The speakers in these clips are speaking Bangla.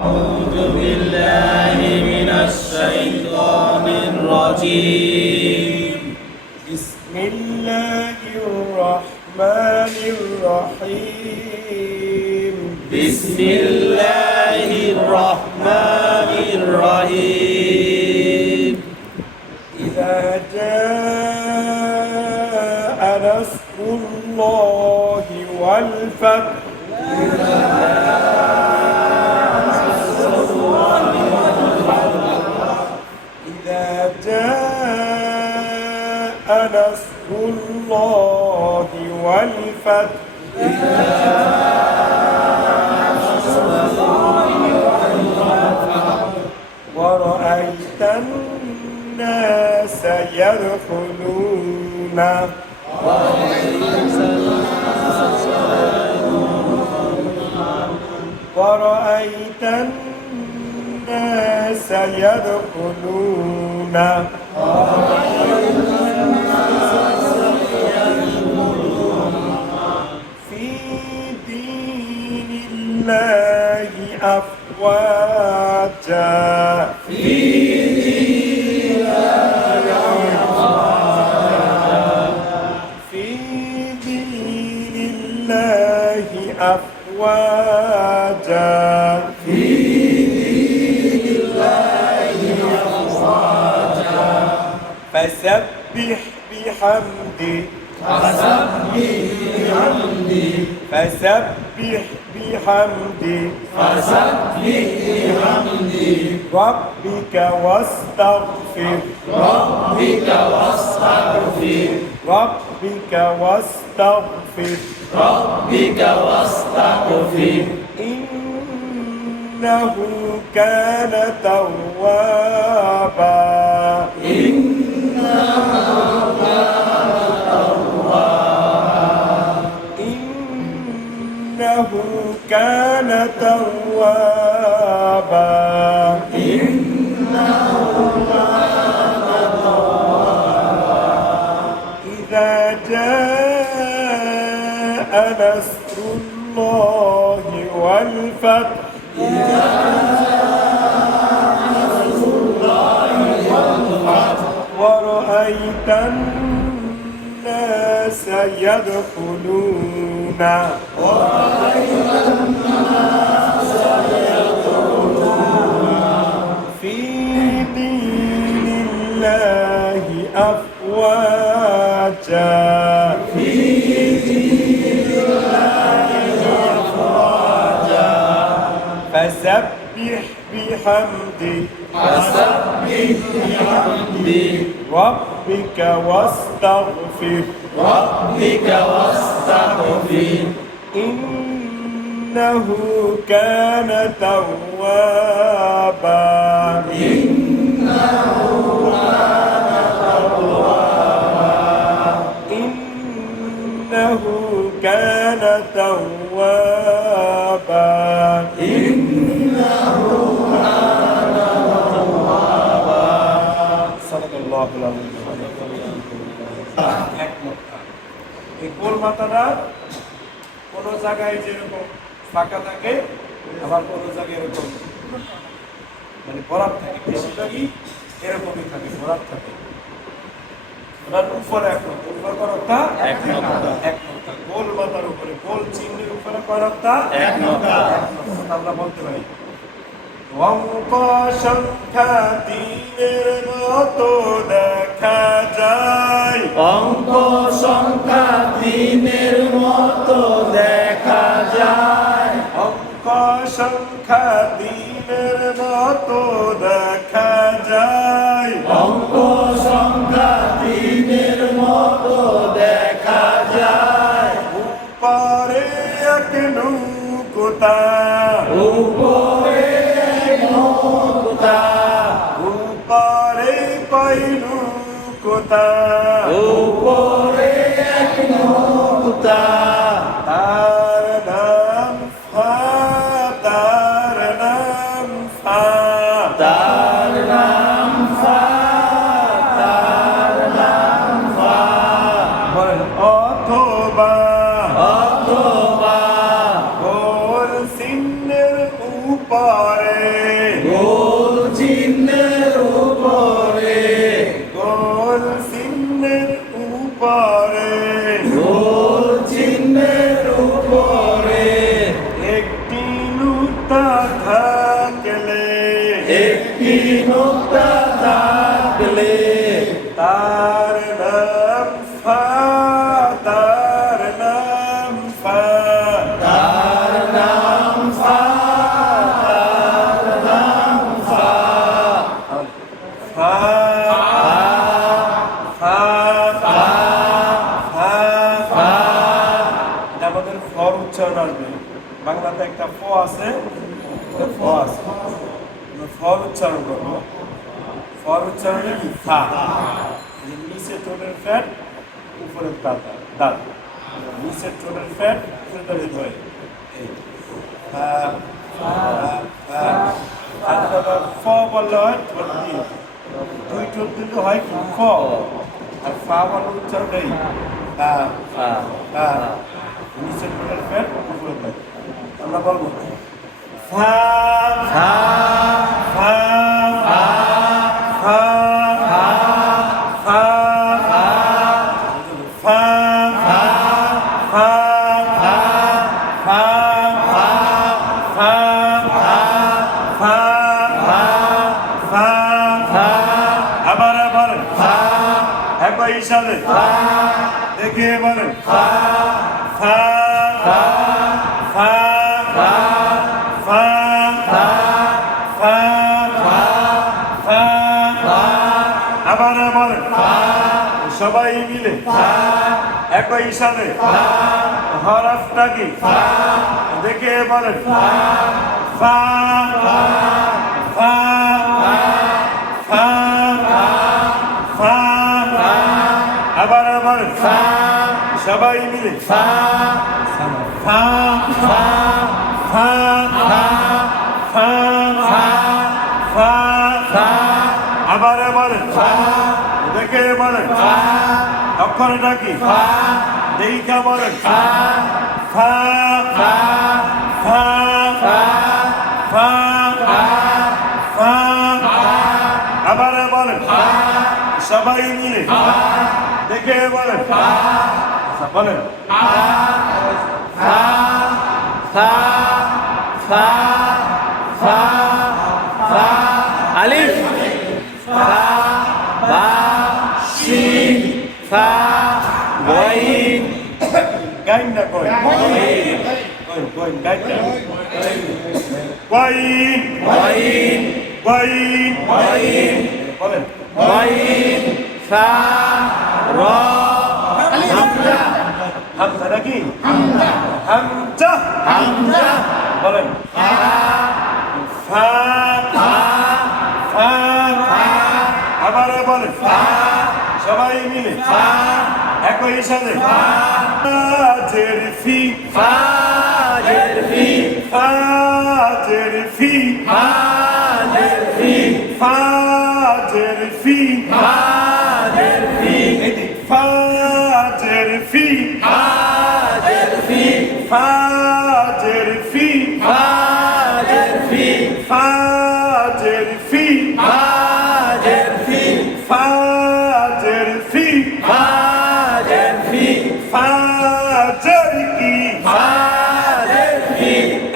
أعوذ بالله من الشيطان الرجيم بسم الله الرحمن الرحيم بسم الله الرحمن الرحيم إذا جاء نصر الله والفتح إذا جاء نصر الله والفتح ورأيت الناس يدخلون ورأيت الناس يدخلون في دين الله أفواجا في دين الله أفواجا فسبح بحمده فسبح بحمده ربك واستغفر إنه كان توابا إنه كان توابا إذا جاء نصر الله والفتح ورأيت الناس يدخلون في دين الله أفواجا فسبح بحمده ربك واستغفر إنه كان توابا إنه كان توابا صدق الله العظيم এই গোল মাথাটা কোনো জায়গায় যেরকম ফাঁকা থাকে আবার কোনো জায়গায় এরকম মানে বরাত থাকে, বেশিরভাগই এরকমই থাকে, বরাত থাকে। ওটার উপরে এক নক্তা, উপর করতা এক নক্তা, গোল মাথার উপরে গোল চিহ্নের উপরে করতা এক নক্তা। আমরা বলতে পারি অঙ্ক সংখ্যা তিনের মতো দেখা যায়, অঙ্ক সংখ্যা তিনের মতো দেখা যায়, অঙ্ক সংখ্যা তিনের মতো দেখা যায়, অঙ্ক সংখ্যা তিনের মতো দেখা যায়, উপরে এক নৌকোতা উপরে নৌকা, উপরে কয় নৌকোতা উপরে এক নৌকা, তার নাম ফা, তার নাম ফা, তার নাম ফা, তার নাম ফা, বলেন অথবা অথবা গোল চিহ্নের উপরে গোল চিহ্নের উপরে গোল চিহ্নের উপরে গোল চিহ্নের উপরে একটি নুক্তা থাকলে একটি নোক্তা থাকলে তার নাম ফা তার নাম ফা তার নাম ফা তার নাম ফা ফা ফা ফা ফা ফা এটা আমাদের ফর উচ্চারণ আসবে বাংলাতে একটা ফ আছে একটা ফ আছে আমরা ফর উচ্চারণ করবো ফর উচ্চারণে কি ফা এই নিচে ঠোঁটের ফ্যাট উপরের দাঁতা দাঁত নিচের ঠোঁটের ফ্যাট উপরের দাঁতে ধরে এই ফা ফা ফা আর যদি ফ বললে হয় ঠোঁট দিয়ে দুই ঠোঁট দিলে হয় কি ফ আর ফা বললে উচ্চারণ এই ফা ফা ফা নিচের ঠোঁটের ফ্যাট উপরের দাঁত আমরা বলবো ফা ফা ফা ফা ফা ফা ফা ফা ফা ফা ফা ফা ফা ফা ফা আবার আবার একবার ইশারে দেখে বলেন ফা ফা ফা ফা ফা ফা ফা আবার বলেন সবাই মিলে একই সাথে হরফটা কি দেখে বলেন ফা ফা ফা ফা আবার বলেন সবাই মিলে ফা ফা ফা ফা ফা ফা ফা আবার বলেন দেখে বলেন অক্ষরটা কি দেখা বলেন ফা ফা ফা ফা ফা আবার বলেন সবাই মিলে দেখে বলেন বলেন ফা ফা ফা ফা ফা আলিফ ফা বা শিন ফা গাইন গাইন না কই কই গাইন না গাইন গাইন গাইন গাইন বলেন গাইন ফা র হামজা হামজা নাকি হামজা হামজা বলেন ফা ফা ফা ফা ফা আবার বলেন সবাই মিলে ফা একই সাথে ফাজের ফি ফাজের ফি ফাজের ফি ফাজের ফি ফাজের ফি ফাজের ফি এদিক ফাজের ফি ফাজের ফি ফাজের ফি ফাজের ফি ফাজের ফি ফাজের ফি ফাজের ফি ফাজের ফি ফাজের কি ফাজের ফি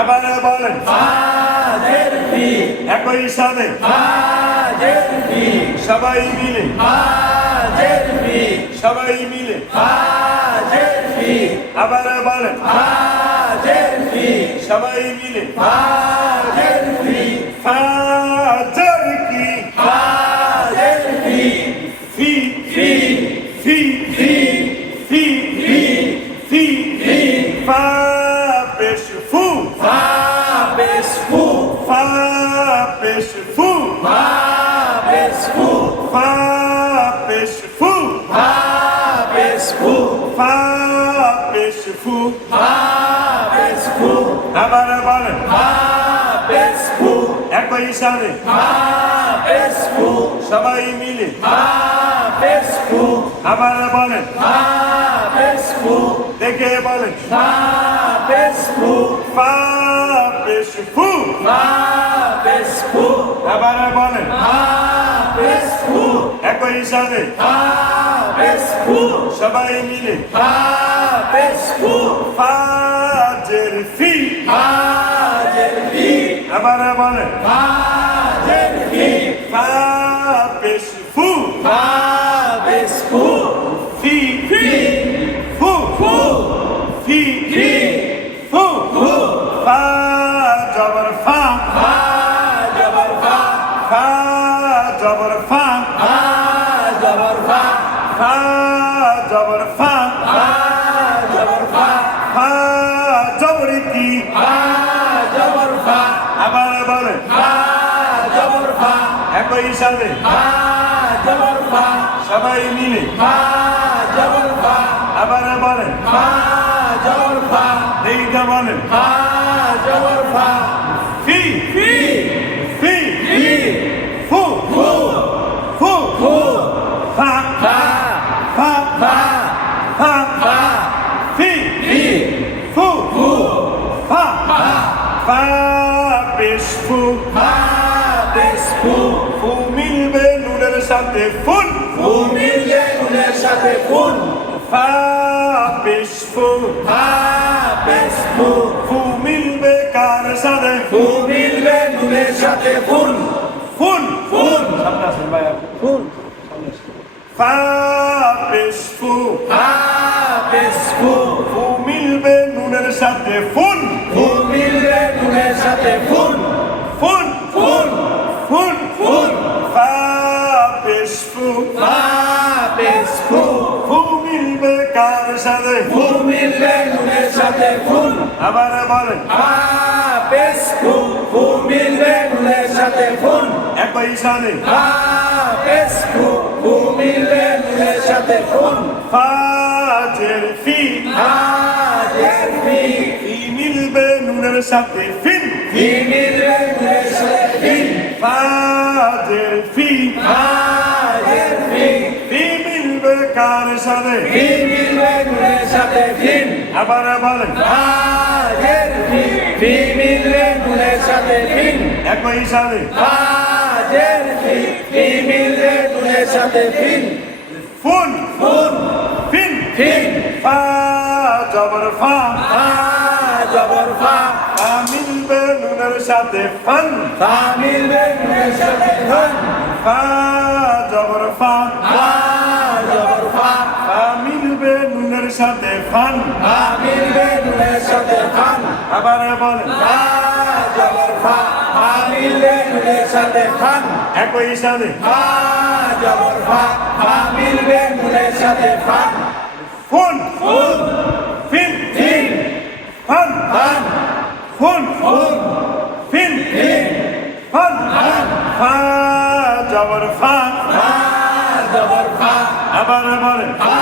আবার বলেন ফাজের ফি একই সাথে ফাজের ফি সবাই মিলে ফাজের ফি সবাই মিলে ফাজের ফি আবার বলেন ফাজের ফি সবাই মিলে ফাজের ফি ফাজের কি ফাজের ফি ফি ফি ফি ফি ফি ফি ফি ফি ফা পেশ ফু ফা বেশ ফু ফা পেশ ফু ফা বেশ ফু ফা পেশ ফু ফা বেশ ফু ফা পেশ ফু ফা বেশ ফু আবার বলেন ফা বেশ ফু একই সাথে ফা বেশ ফু সবাই মিলে ফা বেশ ফু আবার বলেন ফা বেশ ফু দেখে বলেন ফা বেশ ফু ফা পেশ ফু ফা একই সাথে ফা পেশ ফু সবাই মিলে ফা পেশ ফু ফাজের ফি ফাজের ফি আবার বলেন ফাজের ফি ফা পেশ ফু ফা পেশ ফু ফি ফি ফু ফু ফি ফি ফু ফু ফা জবর ফা ফা জবর ফা ফা জবর ফা ফা জবর ফা ফা জবর ফা ফা জবর ফা ফা জবর কি ফা জবর ফা আবার বলেন ফা জবর ফা একই সাথে ফা জবর ফা সবাই মিলে ফা জবর ফা আবার বলেন ফা জবর ফা এইটা বলেন ফা জবর ফা ফি ফি ফি ফি ফু ফু ফু ফু ফা ফা ফা ফা ফা ফা ফি ফি ফু ফু ফা ফা ফা পেশ ফু ফা পেশ ফু ফু মিলবে নুনের সাথে ফুন ফু মিলবে নুনের সাথে ফুন ফা পেশ ফু ফা পেশ ফু ফু মিলবে কার সাথে ফু মিলবে নুনের সাথে ফুন ফুন ফুন সামনে আসেন ভাই ফুন ফা পেশ ফু ফা পেশ ফু ফু মিলবে নুনের সাথে ফুন ফু মিলবে নুনের সাথে ফুন ফুন ফুন ফুন ফুন ফা পেশ ফু ফা পেশ ফু ফু মিলবে কার সাথে ফু মিলবে নুনের সাথে ফুন আবার বলেন ফা পেশ ফু ফু মিলবে নুনের সাথে ফুন একই সাথে ফা পেশ ফু ফু মিলবে নুনের সাথে ফুন ফাজের ফি ফাজের ফি ফি মিলবে নুনের সাথে ফিন ফি মিলবে নুনের সাথে ফিন ফাজের ফি ফাজের ফি ফি মিলবে কার সাথে ফি মিলবে নুনের সাথে ফিন আবার বলেন ফাজের ফি ফি মিলবে নুনের সাথে ফিন একই সাথে ফাজের ফি ফি মিলবে নুনের সাথে ফিন ফুন ফুন ফিন ফিন ফা জবর ফা ফা জবর ফা ফা মিলবে নুনের সাথে ফান ফা মিলবে নুনের সাথে ফান ফা জবর ফা ফা জবর ফা ফা মিলবে নুনের সাথে ফান ফা মিলবে নুনের সাথে ফান আবার বলেন ফা জবর ফা ফা মিলবে নুনের সাথে ফান একই সাথে ফা জবর ফা ফা মিলবে নুনের সাথে ফান ফুন ফুন ফিন ফিন ফান ফান ফুন ফুন ফিন ফিন ফান ফান ফা জবর ফা ফা জবর ফা আবার বলেন ফা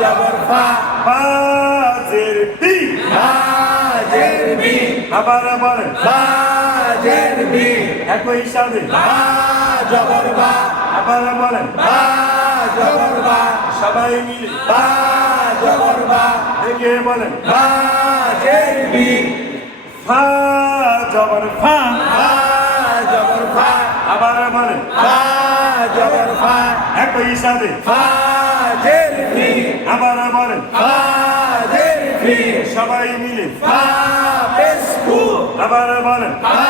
জবর ফা ফাজের বি ফাজের বি আবার বলেন ফাজের বি একই সাথে ফা জবর বা আবার বলেন ফা জবর বা সবাই মিলে ফা জবর বা দেখে বলেন ফাজের বি ফা জবর ফা ফা জবর ফা আবার বলেন ফা জবর ফা একই সাথে ফাজের বি আবার বলেন ফাজের বি সবাই মিলে ফা পেশ ফু আবার বলেন ফা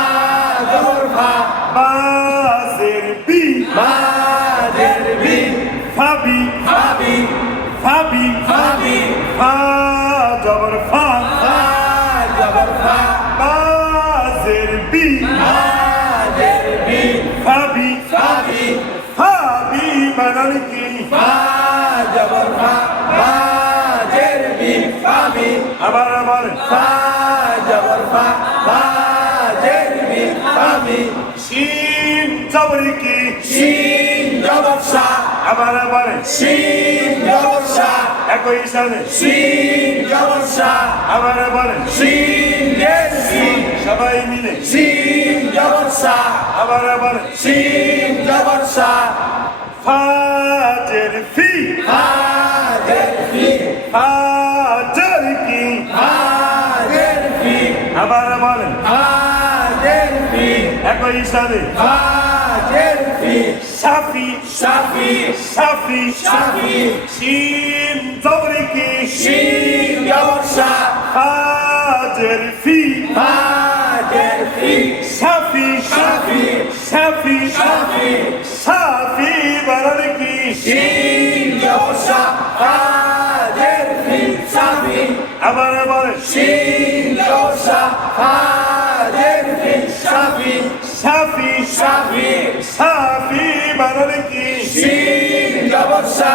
জবর ফা বাজের বি ফাজের বি ফাবি ফাবি ফাবি ফাবি ফা জবর ফা ফা জবর ফা বাজের বি ফাজের বি ফাবি ফাবি ফাবি বানান কি ফা জবর ফা ফাজের বি ফাবি আবার বলেন ফা জবর ফা ফাজের বি ফাবি শিন জবর কি শিন জবর সা আবার বলেন শিন জবর সা একই সাথে শিন জবর সা আবার বলেন শিন জের শিন সবাই মিলে শিন জবর সা আবার বলেন শিন জবর সা ফাজের ফি ফাজের ফি ফাজের কি ফাজের ফি আবার বলেন ফাজের ফি একই সাথে ফাজের ফি সাফি শাফি সাফি শাফি শিন জবরে কি শিন জবর শা হাজের ফি হাজের ফি সাফি শাফি সাফি শাফি সাফি বানানে কি শিন জবর শা হাজের ফি শাফি আবার শিন জবর শা হাজের ফি শাফি সাফি শাফি সাফি বানানে কি শিন জবর শা